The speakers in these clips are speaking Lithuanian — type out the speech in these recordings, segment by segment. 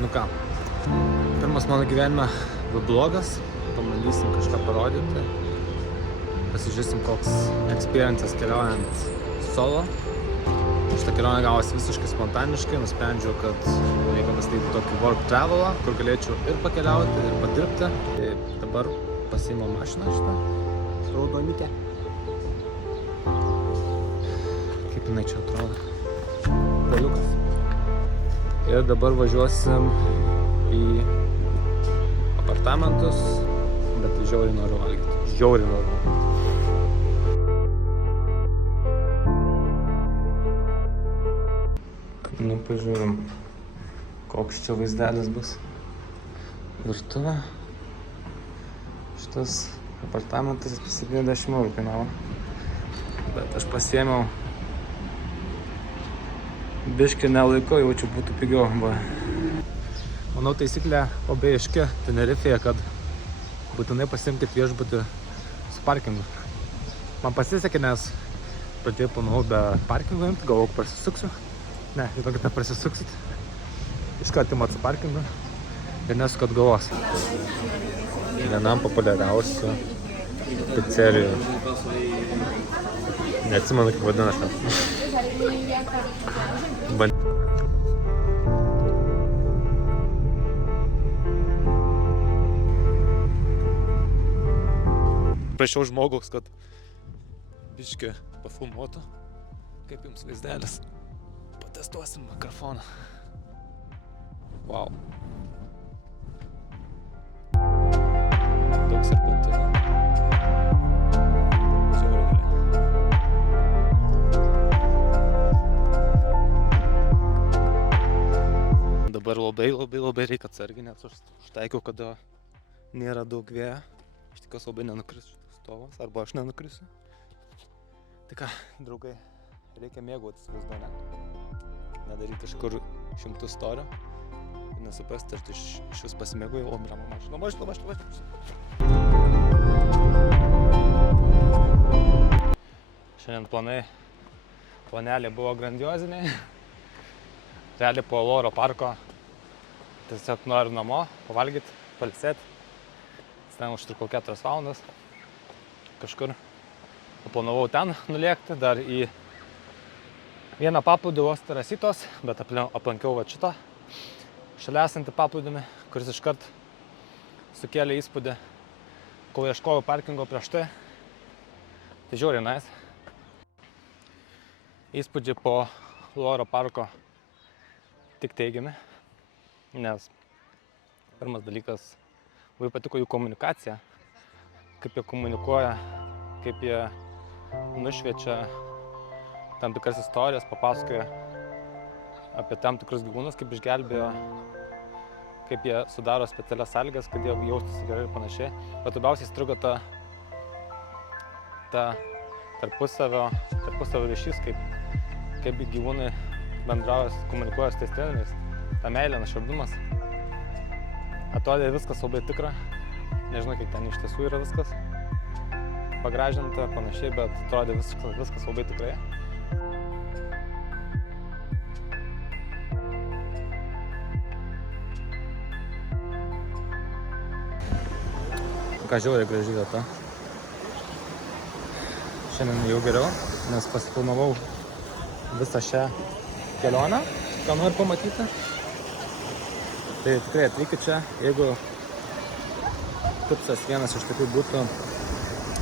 Nu ką, pirmas mano gyvenime vlogas, pabandysim kažką parodyti, pasižiūrėsim koks experiences keliaujant solo. Šitą kelionę gavosi visiškai spontaniškai, nusprendžiau, kad reikia pasidaryti tokį work travelą, kur galėčiau ir pakeliauti, ir padirbti. Tai dabar pasiėmiau mašiną šitą, raudonikę. Kaip jinai čia atrodo? Poliukas. Ir dabar važiuosim į apartamentus, bet žiauriai noriu valgyti. Žiauriai noriu. Nu, pažiūrim, koks čia vaizdelis bus. Virtuvė. Šitas apartamentas 70 eurų kainavo. Bet aš pasiėmiau biškį nelaiku, jaučiu būtų pigiau. Manau, taisyklė labai aiški Tenerifėje, kad būtinai pasiimkit viešbutį su parkingu. Man pasisekė, nes pradėjau planavau be parkingo imti, galvau, prasisuksiu. Ne, žinokit, neprasisuksit. Iškart imat su parkingu ir nesukot galvos. Vienam populiariausių pizzerijų. Neatsimenu, kaip vadinasi. Prašiau žmogaus, kad biškį pafilmuotų, kaip jums vaizdelis. Patestuosim mikrofoną. Wow. Daug serpentinų. Dabar labai reikia atsargiai, nes aš užtaikiau, kada nėra daug vėjo. Iš tikiuosi labai nenukrisiu šitas stovas, arba aš nenukrisiu. Tai ką, draugai, reikia mėgautis vaizduone. Nedaryti kažkur 100 storių ir nesuprasti, ar tu iš vis pasimėgauji, o mėra mažai. Šiandien planeliai buvo grandioziniai. Realiai po Loro parko tiesiog noriu namo, pavalgyti, pailsėti. Ten užtrukau 4 valandas kažkur. Planavau ten nulėkti, dar į vieną paplūdį Los Terasitos, bet aplankiau va šitą šalia esantį paplūdimį, kuris iškart sukėlė įspūdį, kol ieškojau parkingo prieš tai. Tai žiauriai nice. Įspūdžiai po Loro parko tik teigiami, nes pirmas dalykas, labai patiko jų komunikacija, kaip jie komunikuoja, kaip jie nušviečia tam tikras istorijas, papasakoja apie tam tikrus gyvūnus, kaip išgelbėjo, kaip jie sudaro specialias sąlygas, kad jie jaustųsi gerai ir panašiai. Bet labiausiai įstrigo ta tarpusavio ryšys, kaip gyvūnai bendrauja, komunikuoja su tais treneriais. Ta meilė, nuoširdumas. Atrodė viskas labai tikra. Nežinau, kiek ten iš tiesų yra viskas pagražinta, panašiai, bet atrodė viskas labai tikrai. Ką žiauriai graži vieta. Šiandien jau geriau, nes pasiplanavau visą šią kelionę, ką noriu pamatyti. Tai tikrai atvykit čia, jeigu tipsas vienas iš tokių būtų,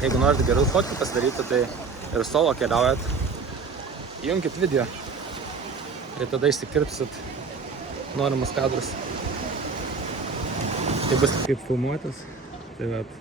jeigu norite gerų fotkų pasidaryti, tai ir solo keliaujat, įjunkit video ir tada išsikirpsit norimus kadrus. Tai bus kaip filmuotis, tai vat.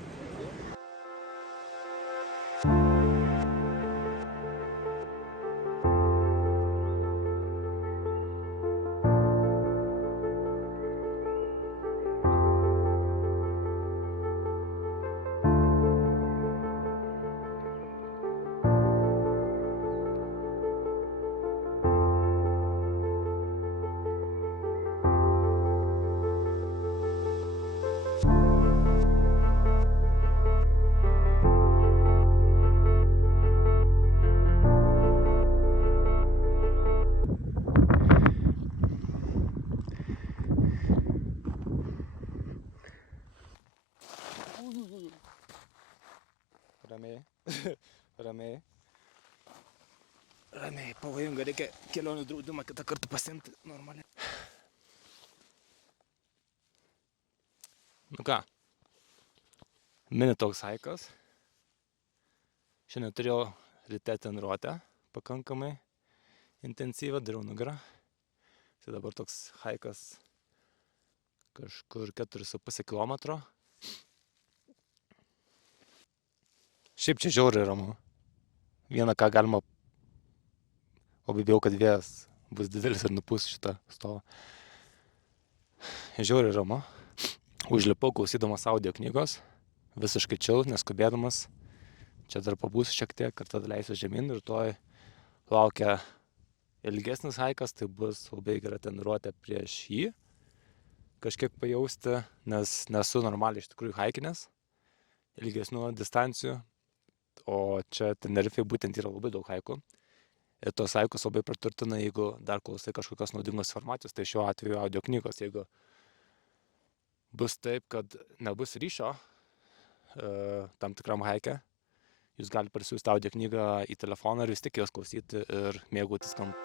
ramiai. Ramiai. Ramiai, pavojinga, reikia kelionių draudimą kitą kartą pasiimti normaliai. Nu ką, mini toks haikas. Šiandien turėjau ryte treniruotę, pakankamai intensyvą, dariau nugarą. Tai dabar toks haikas kažkur 4,5 kilometro. Šiaip čia žiauriai ramu. Vieną ką galima, labai bijau, kad vėjas bus didelis ir nupūs šitą stovą. Žiauriai ramu. Užlipau klausydamas audio knygos, visiškai chill, neskubėdamas. Čia dar pabūsiu šiek tiek ir tada leisiu žemyn ir toj laukia ilgesnis haikas, tai bus labai gera treniruotė prieš jį. Kažkiek pajausti, nes nesu normaliai iš tikrųjų haikinės, ilgesnių distancijų, o čia Tenerifėje būtent yra labai daug haikų. Ir tos haikus labai praturtina, jeigu dar klausai kažkokios naudingos informacijos, tai šiuo atveju audio knygos, jeigu bus taip, kad nebus ryšio tam tikram haike, jūs galite parsiųsti audio knygą į telefoną ir vis tik jos klausyti ir mėgautis kam.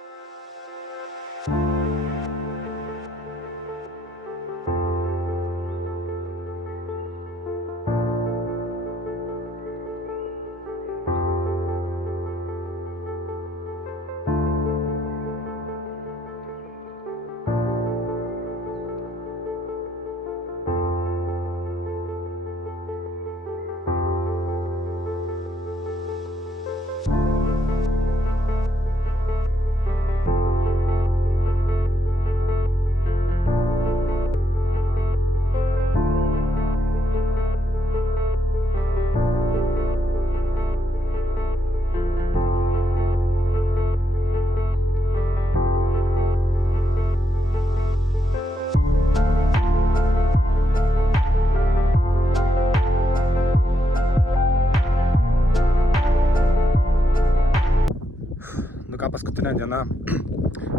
Paskutinė diena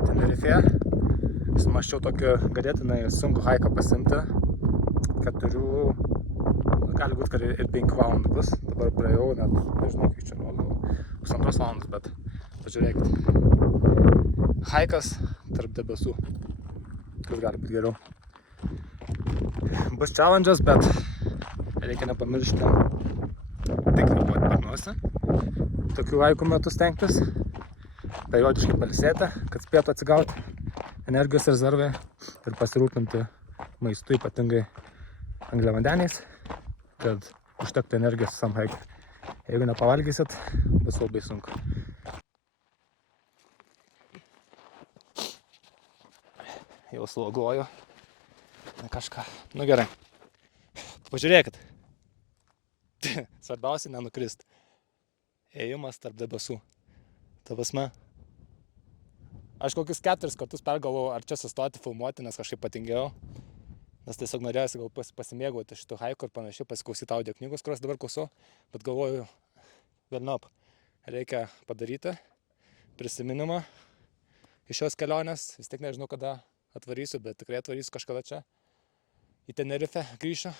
Tenerifėje. Sumąsčiau tokį ganėtinai sunkų haiką pasimti. 4, gali būti, kad ir 5 valandų bus. Dabar praėjau net, nežinau, kiek čia, 1,5 valandos, bet pažiūrėkit. Haikas tarp debesų. Kas gali būti geriau. Bus challenge'as, bet reikia nepamiršti tik kvėpuoti per nosį. Tokių haikų metu stengtis. Periodiškai pailsėti, kad spėtų atsigauti energijos rezervai ir pasirūpinti maistu, ypatingai angliavandeniais, kad užtektų energijos visam haikui. Jeigu nepavalgysit, bus labai sunku. Jau sloguoju. Na kažką. Nu gerai. Pažiūrėkit. Svarbiausia nenukrist. Ėjimas tarp debesų. Ta prasme. Aš kokius 4 kartus pergalvojau, ar čia sustoti filmuoti, nes kažkaip patingėjau. Nes tiesiog norėjusi gal pasimėgauti šitų haikų ir panašiai, pasiklausyti audio knygos, kurios dabar klausau. Bet galvoju, velniop, reikia padaryti prisiminimą iš šios kelionės. Vis tiek nežinau, kada atvarysiu, bet tikrai atvarysiu kažkada čia į Tenerifę grįšiu,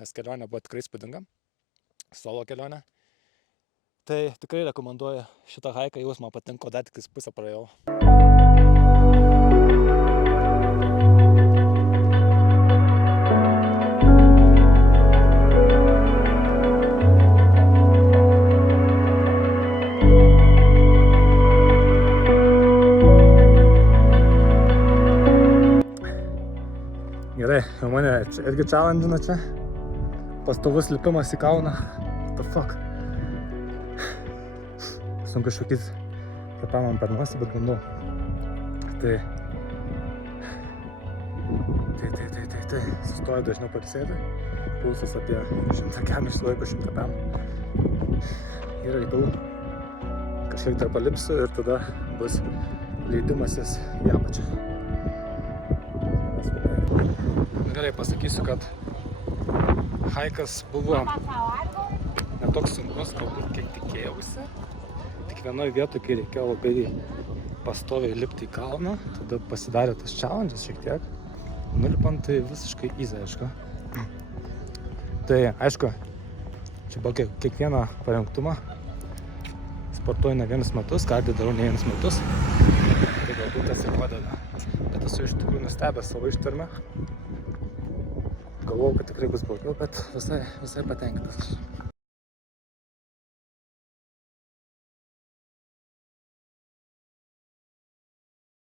nes kelionė buvo tikrai įspūdinga. Solo kelionė. Tai tikrai rekomenduoju šitą haiką, jaus man patinko, dar tik pusę praėjau. Gerai, jau mane čia irgi challenge'ina čia. Pastovus lipimas į kalną. What the fuck? Sunku iššūkis kvėpavimą per nosį, bet bandau. Tai. Sustoju dažniau pailsėti. Pulsas apie 100 kem išsilaiko 100 pem. Yra reikalų. Kažkiek dar palipsiu ir tada bus leidimasis į apačią. Gerai pasakysiu, kad haikas buvo netoks sunkus, galbūt kiek tikėjausi. Tik vienoje vietoje, kai reikėjo labai pastoviai lipti į kalną, tada pasidarė tas challenge'as šiek tiek. Nulipant tai visiškai easy, aišku. Tai aišku, Čia buvo kiekvieną parengtumą. Sportuoju ne vienus metus, kardio darau ne vienus metus. Tai galbūt tas ir padeda. Bet esu iš tikrųjų nustebęs savo ištvermę. Galvojau, kad tikrai bus blogiau, bet visai patenkintas.